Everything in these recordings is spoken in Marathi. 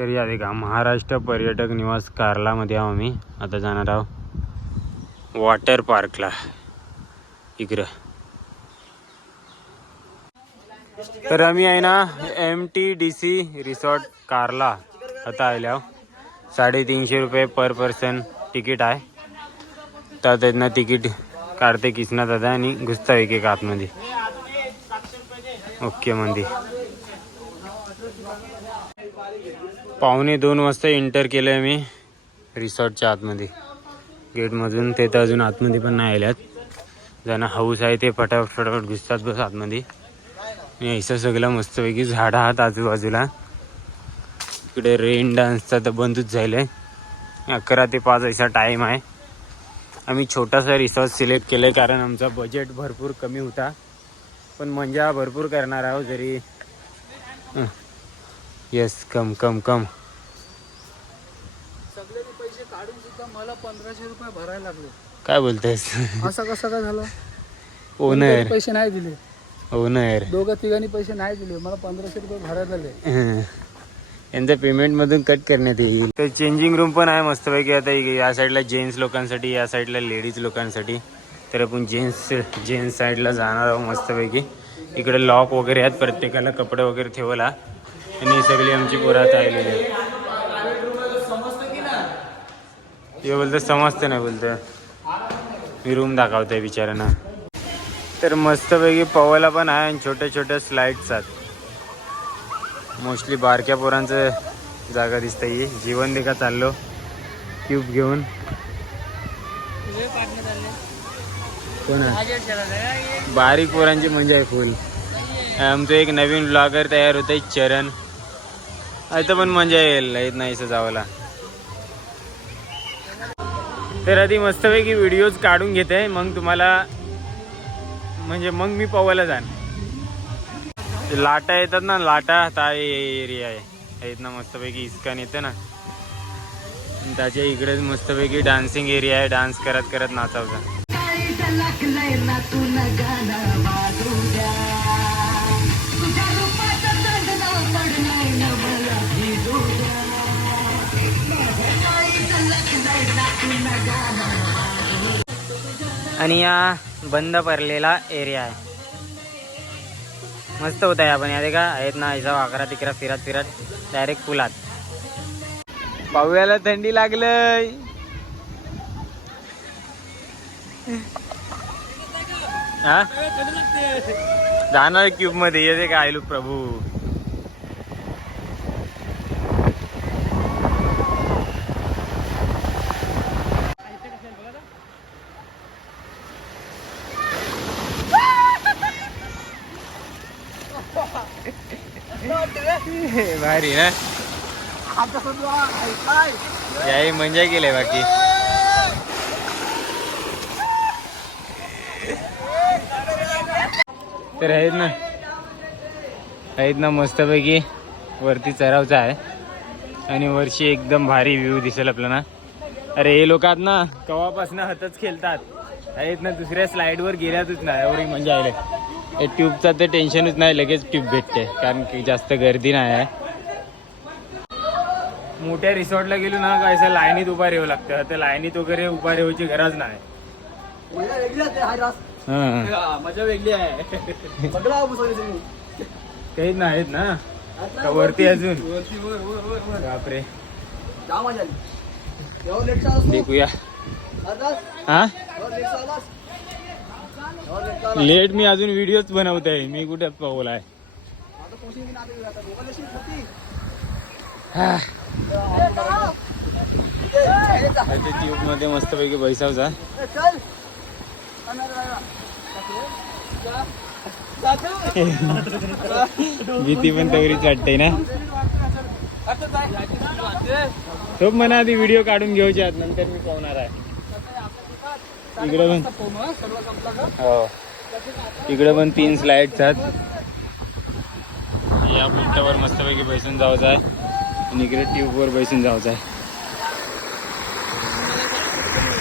तर या देखा महाराष्ट्र पर्यटक निवास कार्लामध्ये आहो आम्ही आता जाणार आहोत वॉटर पार्कला इकडं. तर आम्ही आहे ना M T D C resort कारला आता आले आहो. साडेतीनशे रुपये पर पर्सन तिकीट आहे. तर त्यांना तिकीट काढते किसना दादा आणि घुसता एक एक आतमध्ये. ओके मंदी. पावणे दोन वाजता एंटर केलं आहे मी रिसॉर्टच्या आतमध्ये. गेटमधून ते तर अजून आतमध्ये पण नाही आल्यात ज्यांना हाऊस आहे ते फटाफट फटाफट घुसतात बस आतमध्ये. आणि असं सगळं मस्तपैकी झाडं आहात आजूबाजूला. इकडे रेन डान्सचा तर बंदच झालं आहे अकरा ते पाच असा टाईम आहे. आम्ही छोटासा रिसॉर्ट सिलेक्ट केलं आहे कारण आमचा बजेट भरपूर कमी होता. पण म्हणजे मजा भरपूर करणार आहोत जरी. येस कम कम कम सगळे पैसे काढून सुद्धा मला पंधराशे रुपये भरायला लागले. काय बोलतेस? असं कसं काय झालं? ओनर पैसे नाही दिले. ओनर दोघं तिघांनी पैसे नाही दिले. मला पंधराशे रुपये भरायला लागले. यांचं पेमेंटमधून कट करण्यात येईल. तर चेंजिंग रूम पण आहे मस्तपैकी. आता या साईडला जेंट्स लोकांसाठी या साईडला लेडीज लोकांसाठी. तर आपण जेंट्स जेंट्स साईडला जाणार आहोत मस्तपैकी. इकडे लॉक वगैरे आहेत प्रत्येकाला. कपडे वगैरे ठेवला आणि सगळी आमची पोरं आता आलेली आहेत. हे बोलतं समजतं नाही बोलतं. मी रूम दाखवतोय बिचारांना तर मस्तपैकी पवायला पण आहे आणि छोट्या छोट्या स्लाईड्स आहेत. मोस्टली बारक्या पोरांचं जागा दिसतंय. ही जीवन देखा चाललो. ट्यूब घेऊन. कोण बारीक पोरांची मजा आहे फुल आमचं एक नवीन ब्लॉगर तयार होत आहे चरण. आता पण मजा येईल येत नाही असं तर आधी मस्तपैकी व्हिडिओज काढून घेते मग तुम्हाला म्हणजे मग मी पवायला जाण लाटा येतात ना लाटा ताय एरिया आहे आहेत ना मस्तपैकी इस्कान येते ना. त्याच्या इकडेच मस्तपैकी डान्सिंग एरिया आहे डान्स करत करत नाचवता आणि या बंद पडलेला एरिया आहे. मस्त होत आहे आपण या का आहेत ना ऐसा वाकरा तिकरा फिरत फिरत डायरेक्ट पुलात पाहुयाला थंडी लागलय. हा? जाणार क्यूबमध्ये. येते का आयलू प्रभू. भारी ना? याही मजा केली बाकी. तर आहेत ना आहेत ना मस्तपैकी वरती चरावचा आहे. आणि वरची एकदम भारी व्ह्यू दिसेल आपल्याला. अरे हे लोक आहेत ना कवापासनं हातच खेळतात. आहेत ना दुसऱ्या स्लाईडवर गेल्यातच ना एवढी मजा आली. हे ट्यूबचा तर टेन्शनच नाही लगेच ट्यूब भेटते. कारण की जास्त गर्दी नाही आहे. मोठ्या रिसॉर्टला गेलो ना काय असं लाईनीत उभा राहावं लागतं? त्या लाईनीत वगैरे उभा राहायची गरज नाही. हा मजा वेगळी आहे. काहीच नाही आहेत ना. का वरती अजून? बापरे. देखूया हा? लेट मी अजून व्हिडिओच बनवत आहे मी कुठे पावलाय आता पोहोचली की नाही आता दोघं लेशील होती ट्यूबमध्ये मस्तपैकी बैसावचा. चल भीती पण तेवढीच वाटते ना. तो म्हणा आधी व्हिडिओ काढून घेऊचे आहेत नंतर मी पाहणार आहे. इकडे पण हो. इकडे पण तीन स्लाइड्स आहेत. या पुट्ट्यावर मस्तपैकी बैसून जायचं आहे. आणि इकडे ट्यूबवर बैसून जायचं आहे.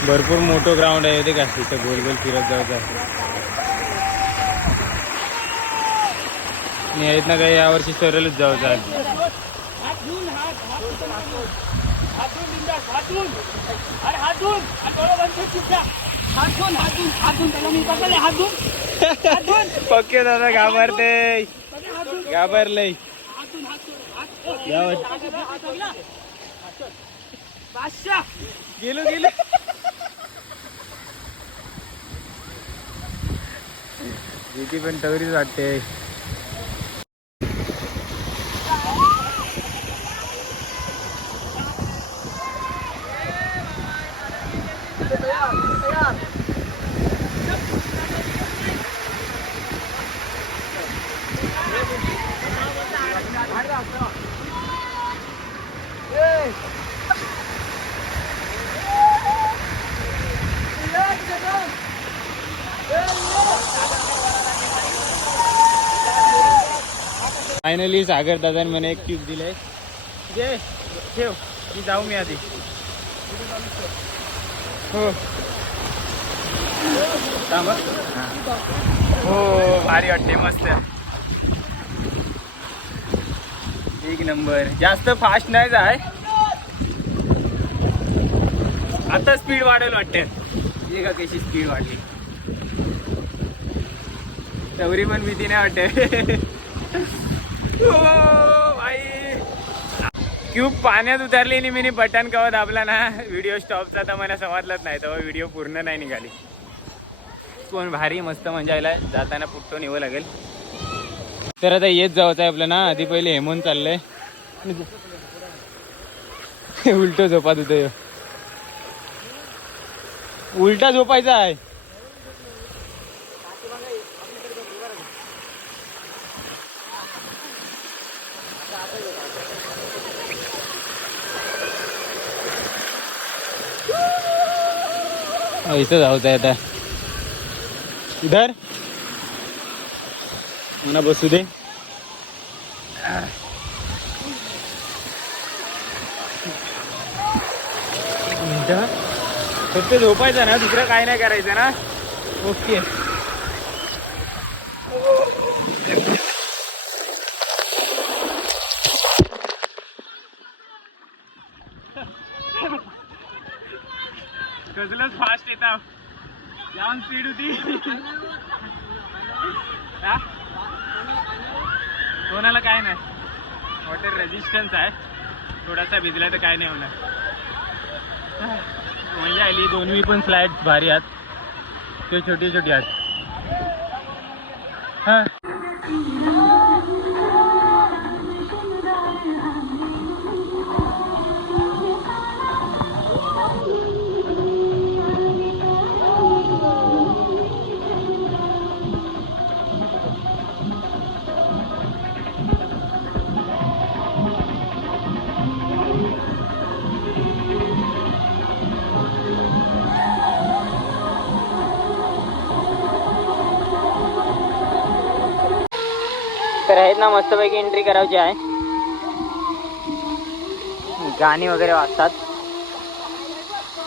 भरपूर मोठं ग्राउंड आहे ते का इथं गोल गोल फिरत जायचं आहे. आणि आहेत ना काही यावर्षी सरळच जायचं आहे. पक्के दादा घाबरते. घाबरलंय गेलो गेलो भीती पण तवरीच वाटते Yeah. फायनली सागर दादाने मला एक ट्यूब दिले. जे ठेव. की जाऊ मी आधी. हो. हो. भारी वाटते मस्त. एक नंबर. जास्त फास्ट नाही जाय. आता स्पीड वाढेल वाटते का कशी स्पीड वाढली. तवरी पण भीती नाही वाटते. क्यूब पाण्यात उतरली आणि मी बटन कवा दाबला ना. व्हिडिओ स्टॉपचा तर मला समजलंच नाही. तेव्हा व्हिडिओ पूर्ण नाही निघाली. पण भारी मस्त मजा आला जाताना पुट्टो निवं लागेल. तर आता येत जायचं आहे आपलं ना. आधी पहिले हेमून चाललंय. उलट झोपात होतं. उलटा झोपायचा आहे. इथं जाऊच आहे आता. इधर. मला बसू दे. फक्त झोपायचं ना दुसरं काय नाही करायचं ना. ओके. कसलंच जाम स्पीड होती. हा? कोणाला काय नाही. वॉटर रेजिस्टन्स आहे. थोडासा भिजला तर काय नाही होणार. मजा आली. दोन्ही पण स्लाइड भारी आहेत. ते छोटी छोटी आहेत. हा? तर आहेत ना मस्तपैकी एंट्री करायची आहे. गाणी वगैरे वाजतात.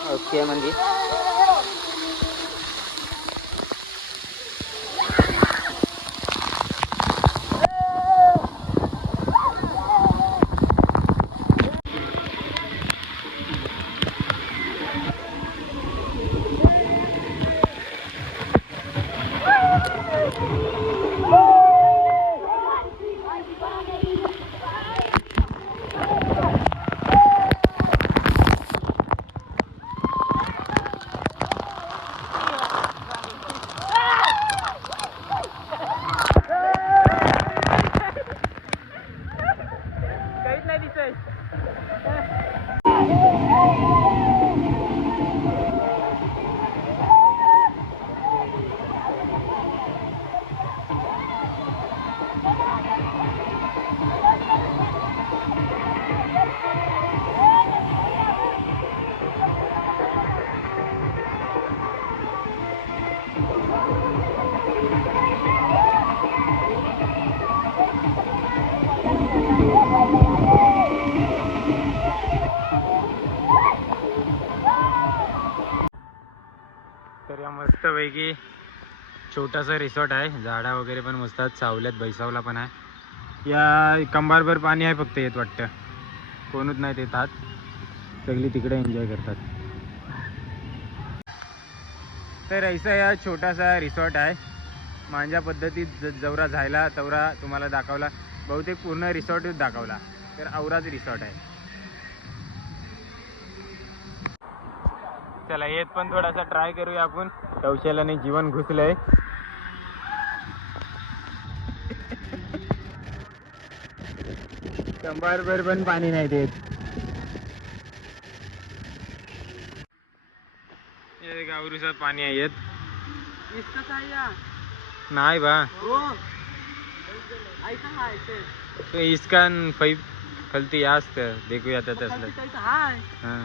ओके म्हणजे. काहीच नाही मस्तपैकी छोटासा रिसॉर्ट आहे. झाडा वगैरे पण मस्त आहेत. सावल्यात बैसावला पण आहे. या कंबारभर पाणी आहे फक्त येत वाटतं. कोणच नाही येतात सगळी तिकडे एन्जॉय करतात. तर ऐसा या छोटासा रिसॉर्ट आहे. माझ्या पद्धतीत ज- जवरा झाला तवरा तुम्हाला दाखवला. बहुतेक पूर्ण रिसॉर्टच दाखवला. तर औराज रिसॉर्ट आहे. चला येत पण थोडासा ट्राय करूया आपण. कौशल्याने जीवन घुसलंय. कंबारभर पण पाणी नाही देत. गावरूचं पाणी आहे येत. नाही बा. तो इसकान फैप खलती जास्त देखूया आता तसलं हा.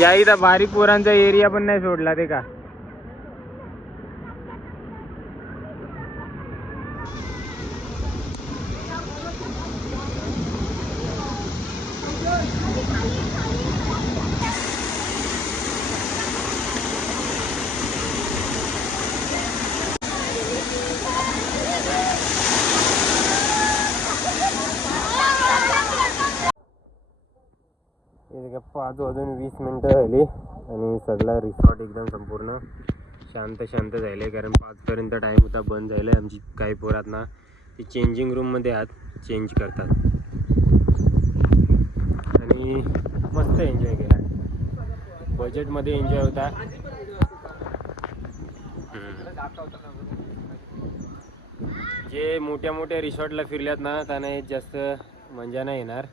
या इथं बारीक पोरांचा एरिया पण नाही सोडला ते का? पाच अजून वीस मिनटं झाली आणि सगळा रिसॉर्ट एकदम संपूर्ण शांत शांत झाले कारण पाचपर्यंत टाईम होता बंद झाला आमची काही पोरात ना ती चेंजिंग रूममध्ये आत चेंज करतात. आणि मस्त एन्जॉय केला. बजेटमध्ये एन्जॉय होता. जे मोठ्या मोठ्या रिसॉर्टला फिरल्यात ना त्यांना जास्त मजा नाही येणार.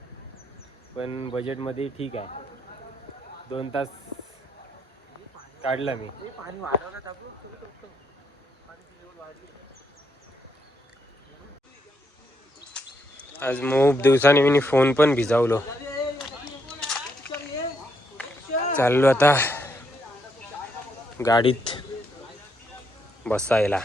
पण बजेटमध्ये ठीक आहे. दोन तास काढला मी. आज मोप दिवसांनी मी फोन पण भिजावलो. चाललो आता गाडीत बसायला.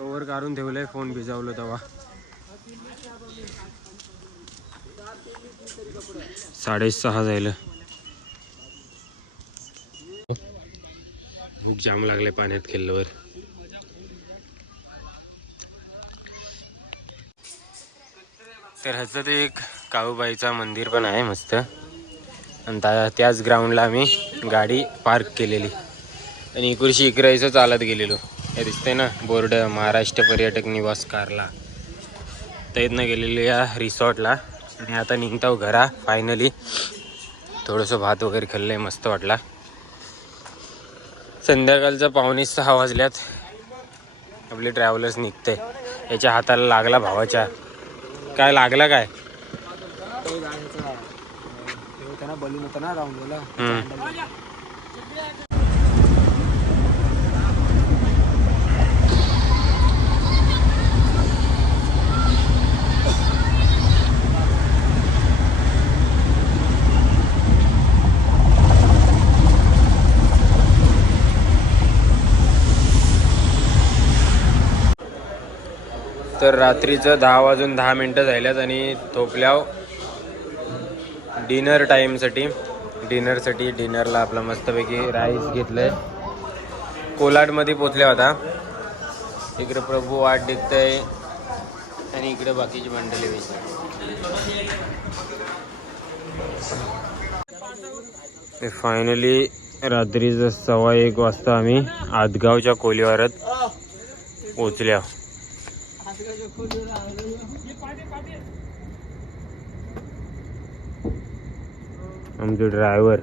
कवर काढून ठेवलंय फोन भिजावलं तेव्हा. साडेसहा जायला. भूक जाम लागले पाण्यात खेळल्यावर. तर ह्याचं ते एक काळूबाईचा मंदिर पण आहे मस्त. आणि त्या त्याच ग्राउंडला आम्ही गाडी पार्क केलेली. आणि इकडची इकरायचं चालत गेलेलो. हे दिसतंय ना बोर्ड महाराष्ट्र पर्यटक निवास कारला. तर इथनं गेलेलो या रिसॉर्टला आणि आता निघताव घरा फायनली थोडंसं भात वगैरे खाल्लंय मस्त वाटला. संध्याकाळचं पावणे सहा वाजल्यात. आपले ट्रॅव्हलर्स निघते याच्या हाताला लागला भावाच्या. काय लागला काय? त्यांना बलून होता ना राऊंडला. तर रात्रीचं दहा वाजून दहा मिनटं झाल्यात आणि थोपल्याव डिनर टाईमसाठी डिनरसाठी डिनरला आपला मस्तपैकी राईस घेतलंय. कोलाडमध्ये पोचल्या होता. इकडे प्रभू वाट डिकतंय आणि इकडे बाकीची मंडळी ते फायनली रात्रीचं सव्वा एक वाजता आम्ही आदगावच्या कोलीवारात पोचल्या. आमचे ड्रायव्हर